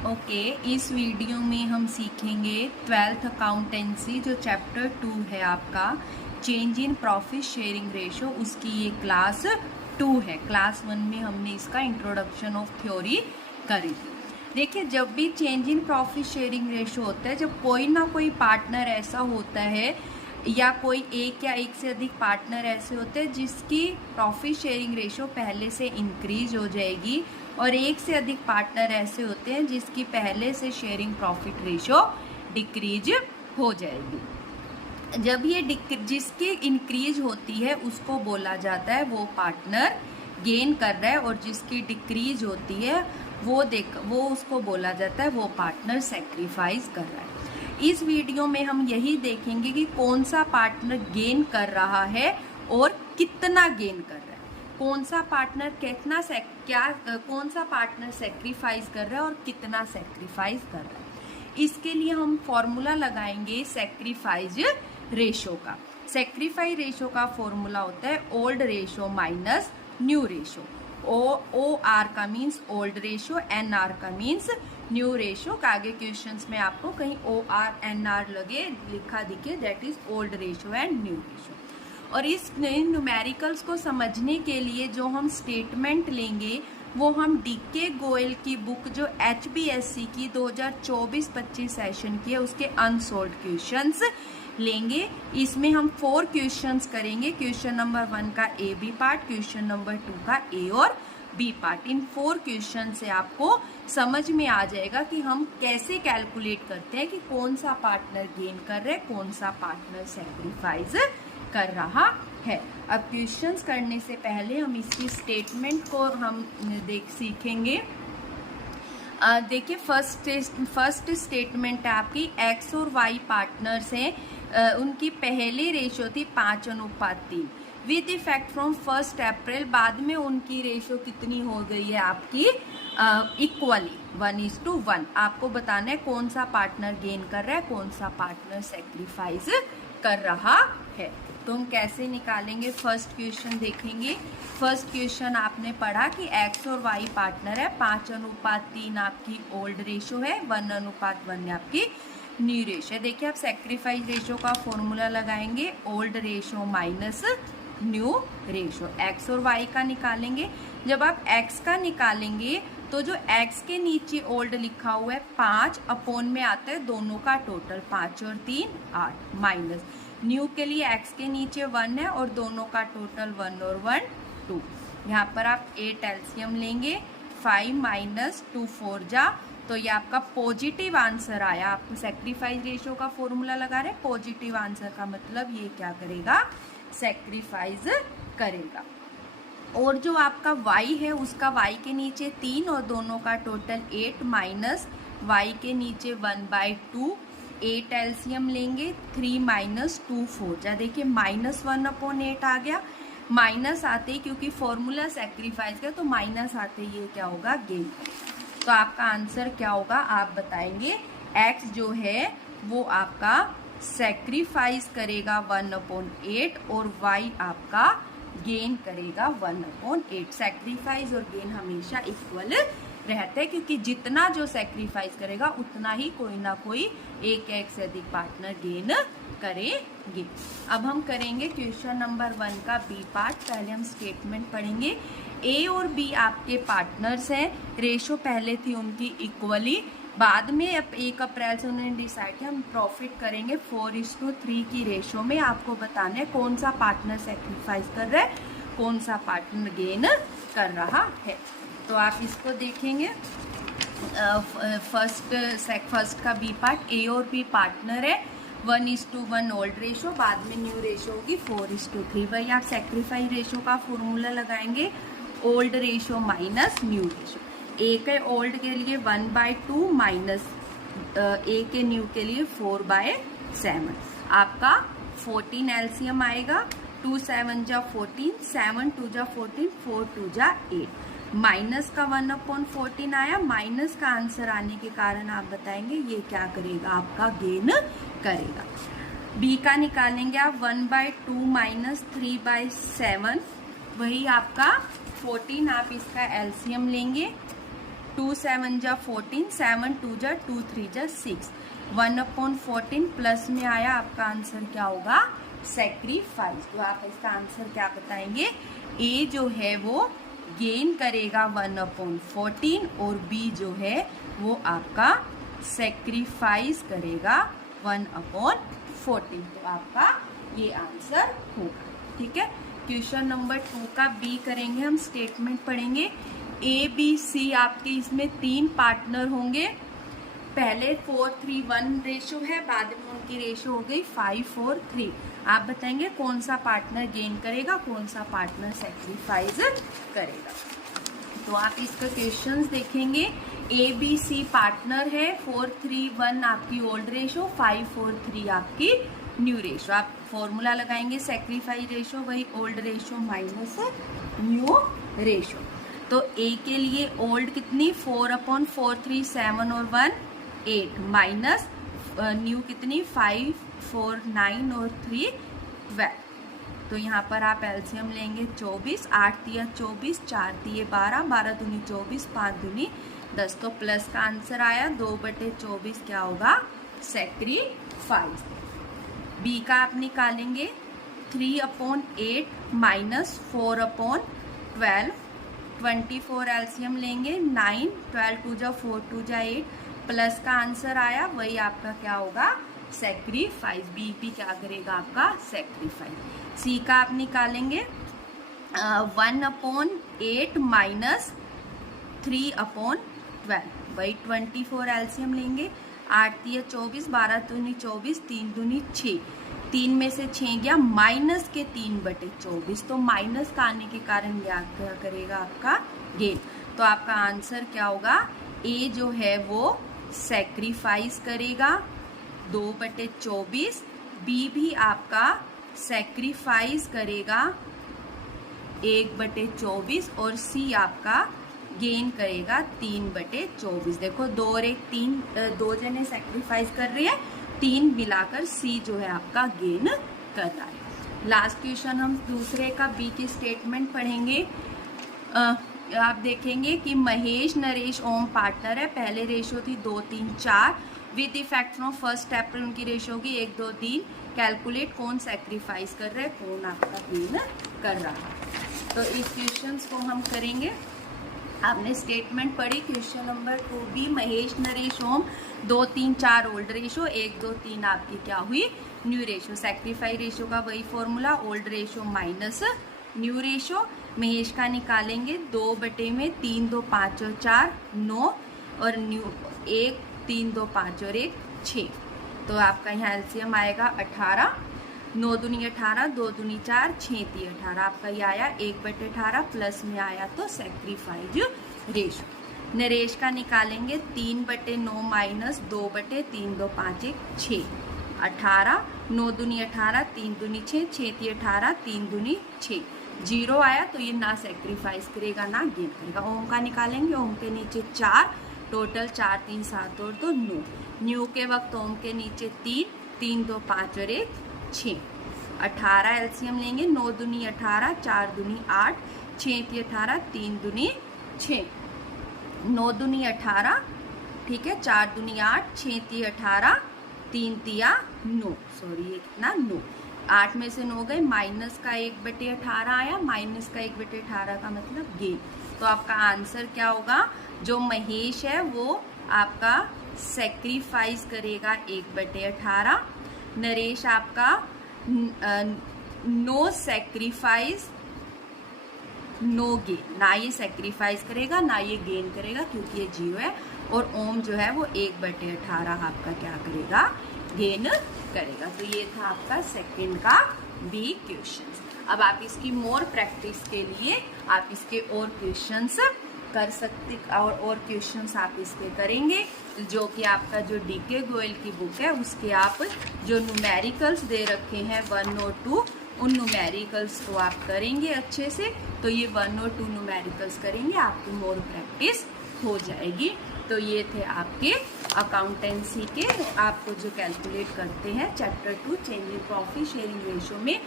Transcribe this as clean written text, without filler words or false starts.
Okay, इस video में हम सीखेंगे 12th अकाउंटेंसी जो चैप्टर 2 है आपका, change in profit sharing ratio, उसकी ये क्लास 2 है। क्लास 1 में हमने इसका इंट्रोडक्शन ऑफ थ्योरी करी थी। देखिए, जब भी change in profit sharing ratio होता है, जब कोई ना कोई पार्टनर ऐसा होता है या कोई एक या एक से अधिक पार्टनर ऐसे होते हैं जिसकी प्रॉफिट शेयरिंग रेशो पहले से इंक्रीज हो जाएगी, और एक से अधिक पार्टनर ऐसे होते हैं जिसकी पहले से शेयरिंग प्रॉफिट रेशो डिक्रीज हो जाएगी। जब ये जिसकी इंक्रीज होती है उसको बोला जाता है वो पार्टनर गेन कर रहा है, और जिसकी डिक्रीज होती है वो उसको बोला जाता है वो पार्टनर सेक्रीफाइस कर रहा है। इस वीडियो में हम यही देखेंगे कि कौन सा पार्टनर गेन कर रहा है और कितना गेन कर रहा है, कौन सा पार्टनर कौन सा पार्टनर सेक्रीफाइस कर रहा है और कितना सेक्रीफाइस कर रहा है। इसके लिए हम फॉर्मूला लगाएंगे सेक्रीफाइस रेशो का। सेक्रीफाइस रेशो का फॉर्मूला होता है old ratio minus new ratio. O R का means old ratio, N R का मीन्स न्यू रेशो। आगे क्वेश्चंस में आपको कहीं ओ आर एन आर लगे लिखा दिखे, that is old ratio and new ratio. और इस न्यूमेरिकल्स को समझने के लिए जो हम स्टेटमेंट लेंगे वो हम डीके गोयल की बुक जो HBSC की 2024-25 सेशन की है उसके अनसॉल्व्ड क्वेश्चंस लेंगे। इसमें हम 4 क्वेश्चंस करेंगे। क्वेश्चन नंबर 1 का A B part, question number 2 का ए और बी पार्ट। इन 4 क्वेश्चन से आपको समझ में आ जाएगा कि हम कैसे कैलकुलेट करते हैं कि कौन सा पार्टनर गेन कर रहा है, कौन सा पार्टनर सेक्रीफाइस कर रहा है। अब क्वेश्चंस करने से पहले हम इसकी स्टेटमेंट को हम सीखेंगे। देखिए, फर्स्ट स्टेटमेंट है आपकी, एक्स और वाई पार्टनर्स हैं, उनकी पहली रेशो थी 5:3 विद इफेक्ट फ्रॉम 1 अप्रैल। बाद में उनकी रेशो कितनी हो गई है आपकी इक्वली 1:1। आपको बताना है कौन सा पार्टनर गेन कर रहा है, कौन सा पार्टनर सेक्रीफाइस कर रहा है। तो हम कैसे निकालेंगे, फर्स्ट क्वेश्चन देखेंगे। फर्स्ट क्वेश्चन आपने पढ़ा कि एक्स और वाई पार्टनर है, 5:3 आपकी ओल्ड रेशो है, 1:1 आपकी न्यू रेशो है। देखिए, आप सेक्रीफाइस रेशो का फॉर्मूला लगाएंगे, old ratio minus new ratio. X और वाई का निकालेंगे। जब आप एक्स का निकालेंगे तो जो एक्स के नीचे ओल्ड लिखा हुआ है 5 अपॉन में आता है दोनों का टोटल, 5 और 3 8, माइनस न्यू के लिए एक्स के नीचे 1 है और दोनों का टोटल 1 और 1 2। यहाँ पर आप 8 एलसीएम लेंगे, 5 माइनस 2 4 जा, तो ये आपका पॉजिटिव आंसर आया। आप सेक्रीफाइस रेशो का फॉर्मूला लगा रहे हैं, पॉजिटिव आंसर का मतलब ये क्या करेगा, सेक्रीफाइस करेगा। और जो आपका y है उसका y के नीचे 3 और दोनों का टोटल 8 माइनस y के नीचे 1/2, 8 एलसीएम लेंगे, 3 माइनस 2 4 जा। देखिए, -1/8 आ गया। माइनस आते ही, क्योंकि फॉर्मूला सेक्रीफाइस का, तो माइनस आते ही ये क्या होगा, गेन। तो आपका आंसर क्या होगा आप बताएंगे। x जो है वो आपका सेक्रीफाइस करेगा 1/8 और y आपका गेन करेगा 1/8। सेक्रीफाइस और गेन हमेशा इक्वल रहते हैं, क्योंकि जितना जो सेक्रीफाइस करेगा उतना ही कोई ना कोई एक से अधिक पार्टनर गेन करेंगे। अब हम करेंगे क्वेश्चन नंबर 1 का बी पार्ट। पहले हम स्टेटमेंट पढ़ेंगे। ए और बी आपके पार्टनर्स हैं, रेशो पहले थी उनकी इक्वली, बाद में 1 अप्रैल से उन्होंने डिसाइड किया हम प्रॉफिट करेंगे 4:3 की रेशो में। आपको बताना है कौन सा पार्टनर सेक्रीफाइस कर रहा है, कौन सा पार्टनर गेन कर रहा है। तो आप इसको देखेंगे। फर्स्ट का बी पार्ट, ए और बी पार्टनर है, 1:1 ओल्ड रेशो, बाद में न्यू रेशो होगी 4:3। वही आप सेक्रीफाइस रेशो का फॉर्मूला लगाएंगे, old ratio minus new ratio. A के ओल्ड के लिए 1/2 माइनस ए के न्यू के लिए 4/7। आपका 14 एलसीएम आएगा, 2 7 जा 14, 7 2 जा 14, 4 2 जा 8। माइनस का 1/14 आया। माइनस का आंसर आने के कारण आप बताएंगे ये क्या करेगा, आपका गेन करेगा। बी का निकालेंगे आप, 1/2 माइनस 3/7, वही आपका 14। आप इसका एलसीएम लेंगे, 2 7 जा 14, 7 2 जा 2 3 जा 6, 1/14 प्लस में आया, आपका आंसर क्या होगा? सेक्रीफाइस। तो आप इसका आंसर क्या बताएंगे? ए जो है वो गेन करेगा 1/14 और बी जो है वो आपका सेक्रीफाइस करेगा 1/14। तो आपका ये आंसर होगा। ठीक है, क्वेश्चन नंबर 2 का बी करेंगे हम। स्टेटमेंट पढ़ेंगे। ए बी सी आपके इसमें 3 पार्टनर होंगे। पहले 4-3-1 रेशो है, बाद में उनकी रेशो हो गई 5-4-3। आप बताएंगे कौन सा पार्टनर गेन करेगा, कौन सा पार्टनर सेक्रीफाइस करेगा। तो आप इसका क्वेश्चंस देखेंगे। ए बी सी पार्टनर है, 4-3-1 आपकी ओल्ड रेशो, 5-4-3 आपकी न्यू रेशो। आप फॉर्मूला लगाएंगे सेक्रीफाइस रेशो, वही old ratio minus new ratio. तो ए के लिए ओल्ड कितनी 4/4, 7 और 1 8 माइनस न्यू कितनी 5 4 9 और 3 12। तो यहाँ पर आप एलसीएम लेंगे 24, 8 तिया 24, 4 तिये 12, 12 दूनी 24, 5 दूनी 10। तो प्लस का आंसर आया 2/24 क्या होगा? सेक्रीफाइस। बी का आप निकालेंगे 3/8 माइनस 4/12, 24 एलसीएम लेंगे 9, 12 2 जा 4 2 जा 8, प्लस का आंसर आया, वही आपका क्या होगा? सेक्रीफाइस। बी भी क्या करेगा? आपका सेक्रीफाइस। सी का आप निकालेंगे 1/8 माइनस 3/12, वही 24 एलसीएम लेंगे 8 तिया 24, 12 दूनी 24, 3 दूनी 6, 3 में से 6 गया माइनस के 3/24। तो माइनस का आने के कारण क्या करेगा? आपका गेन। तो आपका आंसर क्या होगा? ए जो है वो सेक्रीफाइस करेगा 2/24, बी भी आपका सेक्रीफाइस करेगा 1/24 और सी आपका गेन करेगा 3/24। देखो 2 और 1 3, 2 जने सेक्रीफाइस कर रहे हैं, 3 मिलाकर सी जो है आपका गेन कर रहा है। लास्ट क्वेश्चन हम दूसरे का बी की स्टेटमेंट पढ़ेंगे। आप देखेंगे कि महेश नरेश ओम पार्टनर है। पहले रेशो थी 2 3 4, with effect from first step पर उनकी रेशो होगी 1 2 3। कैलकुलेट कौन सेक्रीफाइस कर रहा है, कौन आपका गेन कर रहा है। तो इस क्वेश्चन को हम करेंगे। आपने स्टेटमेंट पढ़ी question number 2 B. Mahesh Naresh Om 2 3 4 old ratio, 1 2 3 आपकी क्या हुई? New ratio. सेक्रीफाइस रेशो का वही formula, old ratio minus new ratio. Mahesh का निकालेंगे 2/3 2 5 और 4 9 और न्यू 1 3 2 5 और 1 6। तो आपका यहाँ एलसीएम आएगा 18, 9 दूनी 18, 2 दूनी 4, 6 ती 18। आपका ये आया 1/18 प्लस में आया तो सेक्रीफाइस रेशो। नरेश का निकालेंगे 3/9 माइनस 2/3 2 5 1 6, 18, 9 दूनी 18, 3 दूनी 6, 6 ती 18, 3 दूनी 6, 0 आया तो ये ना सेक्रीफाइस करेगा ना गेन करेगा। ओम का निकालेंगे, ओम के नीचे 4, टोटल 4 3 7 और 2 9। न्यू के वक्त ओम के नीचे 3 3 2 5 और 1 6, 18 एलसीएम लेंगे 9 दूनी 18, 4 दूनी 8, 6 ती 18, 3 दूनी 6, 9 दूनी 18, ठीक है, 4 दूनी 8, 6 ती 18, 3 तिया 9, सॉरी ये कितना 9, 8 में से 9 गए, माइनस का 1/18 आया, माइनस का 1/18 का मतलब गेन। तो आपका आंसर क्या होगा? जो महेश है वो आपका सेक्रीफाइस करेगा 1/18, नरेश आपका नो सेक्रीफाइस नो गेन, ना ये सेक्रीफाइस करेगा ना ये गेन करेगा क्योंकि ये 0 है। और ओम जो है वो 1/18 आपका क्या करेगा? गेन करेगा। तो ये था आपका सेकंड का बी क्वेश्चन। अब आप इसकी मोर प्रैक्टिस के लिए आप इसके और क्वेश्चंस कर सकते और क्वेश्चंस आप इसके करेंगे, जो कि आपका जो डीके गोयल की बुक है उसके आप जो न्यूमेरिकल्स दे रखे हैं 1 और 2, उन न्यूमेरिकल्स को आप करेंगे अच्छे से। तो ये 1 और 2 न्यूमेरिकल्स करेंगे, आपकी मोर प्रैक्टिस हो जाएगी। तो ये थे आपके अकाउंटेंसी के आपको जो कैलकुलेट करते हैं chapter 2 change in profit sharing ratio में